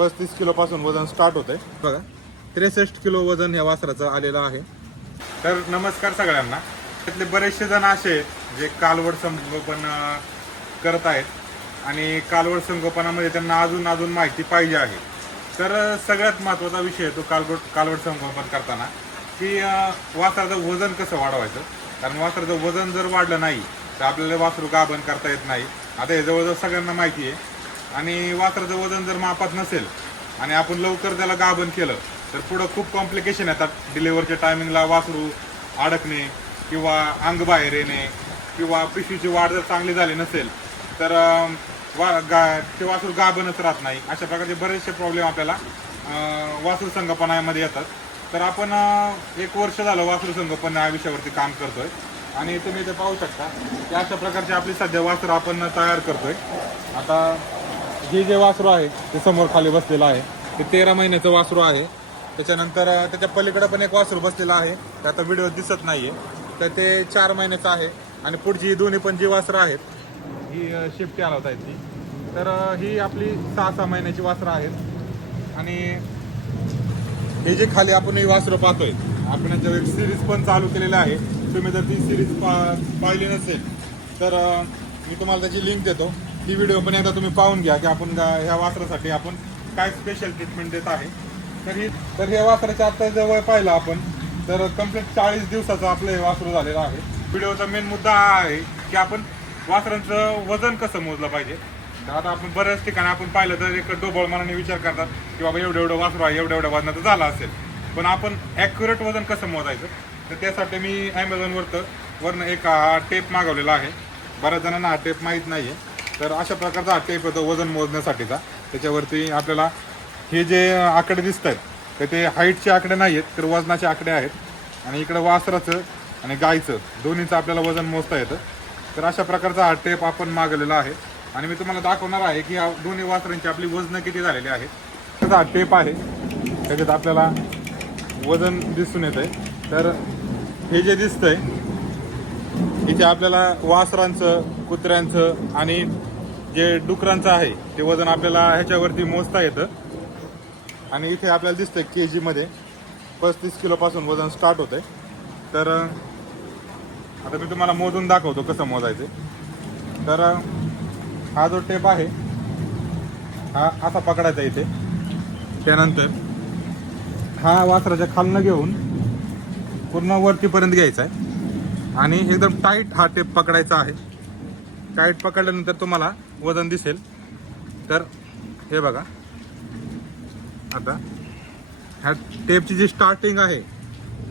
35 किलोपासून वजन स्टार्ट होतंय बघा. 63 किलो वजन या वासराचं आलेलं आहे. तर नमस्कार सगळ्यांना. त्यातले बरेचसे जण असे जे कालवड संगोपन करत आहेत आणि कालवड संगोपनामध्ये त्यांना अजून माहिती पाहिजे आहे. तर सगळ्यात महत्त्वाचा विषय आहे तो कालवड संगोपन करताना की वासराचं वजन कसं वाढवायचं. कारण वासराचं वजन जर वाढलं नाही तर आपल्याला वासरू गाभण करता येत नाही. आता हे जवळजवळ सगळ्यांना माहिती आहे. आणि वासराचं वजन जर मापात नसेल आणि आपण लवकर त्याला गाभण केलं तर पुढं खूप कॉम्प्लिकेशन येतात. डिलिव्हरच्या टायमिंगला वासरू अडकणे किंवा अंग बाहेर येणे किंवा पिशवीची वाढ जर चांगली झाली नसेल तर ते वासरू गाभणच राहत नाही. अशा प्रकारचे बरेचसे प्रॉब्लेम आपल्याला वासरू संगोपनामध्ये येतात. तर आपण 1 वर्ष झालं वासरू संगोपन या विषयावरती काम करतोय आणि तुम्ही इथे पाहू शकता की अशा प्रकारचे आपली सध्या वासरू आपण तयार करतोय. आता हे जे वासरू आहे ते समोर खाली बसलेलं आहे ते 13 महिन्याचं वासरू आहे. त्याच्यानंतर त्याच्या पलीकडे पण एक वासरू बसलेलं आहे ते आता व्हिडिओ दिसत नाहीये. तर ते 4 महिन्याचं आहे आणि पुढची दोन्ही पण जी वासरं आहेत ही शिफ्टी आलवत आहेत ती. तर ही आपली 6 महिन्याची वासरं आहेत. आणि हे जे खाली आपण ही वासरं पाहतोय आपण याच्यावर एक सिरीज पण चालू केलेलं आहे. तुम्ही जर ती सिरीज पाहिली नसेल तर मी तुम्हाला त्याची लिंक देतो. ती व्हिडिओ पण एकदा तुम्ही पाहून घ्या की आपण ह्या वासरासाठी आपण काय स्पेशल ट्रीटमेंट देत आहे. तर हे वासराच्या आता जवळ पाहिलं आपण तर कंप्लीट 40 दिवसाचं आपलं हे वासरू झालेलं आहे. व्हिडिओचा मेन मुद्दा हा आहे की आपण वासरांचं वजन कसं मोजलं पाहिजे. तर आता आपण बऱ्याच ठिकाणी आपण पाहिलं तर एक डोबळ मनाने विचार करतात की बाबा एवढं वासरू आहे एवढ्या वजनाचं झालं असेल. पण आपण ॲक्युरेट वजन कसं मोजायचं तर त्यासाठी मी ॲमेझॉनवरनं एक टेप मागवलेला आहे. बऱ्याच जणांना हा टेप माहीत नाही आहे. तर अशा प्रकारचा हा टेप येतो वजन मोजण्यासाठीचा. त्याच्यावरती आपल्याला हे जे आकडे दिसत आहेत तर ते हाईटचे आकडे नाही आहेत तर वजनाचे आकडे आहेत. आणि इकडं वासराचं आणि गायचं दोन्हीचं आपल्याला वजन मोजता येतं. तर अशा प्रकारचा हा टेप आपण मागवलेला आहे आणि मी तुम्हाला दाखवणार आहे की या दोन्ही वासरांची आपली वजनं किती झालेली आहेत. त्याचा हा टेप आहे त्याच्यात आपल्याला वजन दिसून येत आहे. तर हे जे दिसतंय इथे आपल्याला वासरांचं कुत्र्यांचं आणि जे डुकरांचं आहे ते वजन आपल्याला ह्याच्यावरती मोजता येतं. आणि इथे आपल्याला दिसतंय KG मध्ये 35 किलोपासून वजन स्टार्ट होतंय. तर आता मी तुम्हाला मोजून दाखवतो कसं मोजायचं. तर हा जो टेप आहे हा असा पकडायचा इथे. त्यानंतर हा वासराच्या खालनं घेऊन पूर्ण वरतीपर्यंत घ्यायचा आहे आणि एकदम टाईट हा टेप पकडायचा आहे. टाईट पकडल्यानंतर तुम्हाला वजन दिसेल. तर हे बघा आता ह्या टेपची जी स्टार्टिंग आहे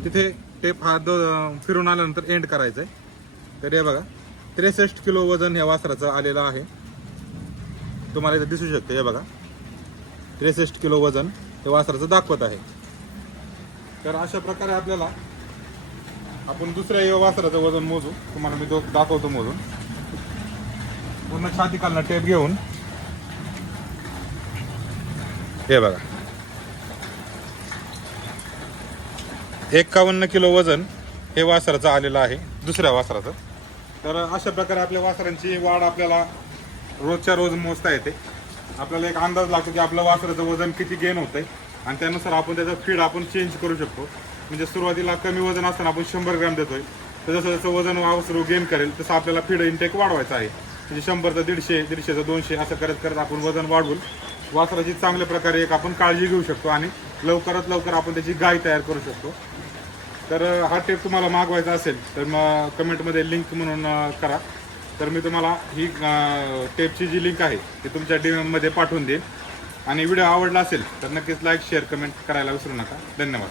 तिथे टेप हा फिरून आल्यानंतर एंड करायचं आहे. तर हे बघा 63 किलो वजन ह्या वासराचं आलेलं आहे. तुम्हाला इथे दिसू शकते. हे बघा 63 किलो वजन हे वासराचं दाखवत आहे. तर अशा प्रकारे आपल्याला आपण दुसऱ्या वासराचं वजन मोजू. तुम्हाला मी दाखवतो मोजून. पूर्ण छाती खालनं टेप घेऊन हे बघा 51 किलो वजन हे वासराचं आलेलं आहे दुसऱ्या वासराचं. तर अशा प्रकारे आपल्या वासरांची वाढ आपल्याला रोजच्या रोज मोजता येते. आपल्याला एक अंदाज लागतो की आपलं वासराचं वजन किती गेन होतंय आणि त्यानुसार आपण त्याचं फीड आपण चेंज करू शकतो. म्हणजे सुरुवातीला कमी वजन असताना आपण 100 ग्रॅम देतोय तर जसं जसं वजन वासरू गेन करेल तसं आपल्याला फीड इंटेक वाढवायचं आहे. म्हणजे 100चं 150, 150चं 200 असं करत आपण वजन वाढवून वासराची चांगल्या प्रकारे एक आपण काळजी घेऊ शकतो आणि लवकरात लवकर आपण त्याची गाय तयार करू शकतो. तर हा टेप तुम्हाला मागवायचा असेल तर मग कमेंटमध्ये लिंक म्हणून करा. तर मी तुम्हाला ही टेपची जी लिंक आहे ती तुमच्या DM मध्ये पाठवून देईन. आणि व्हिडिओ आवडला असेल तर नक्कीच लाईक शेअर कमेंट करायला विसरू नका. धन्यवाद.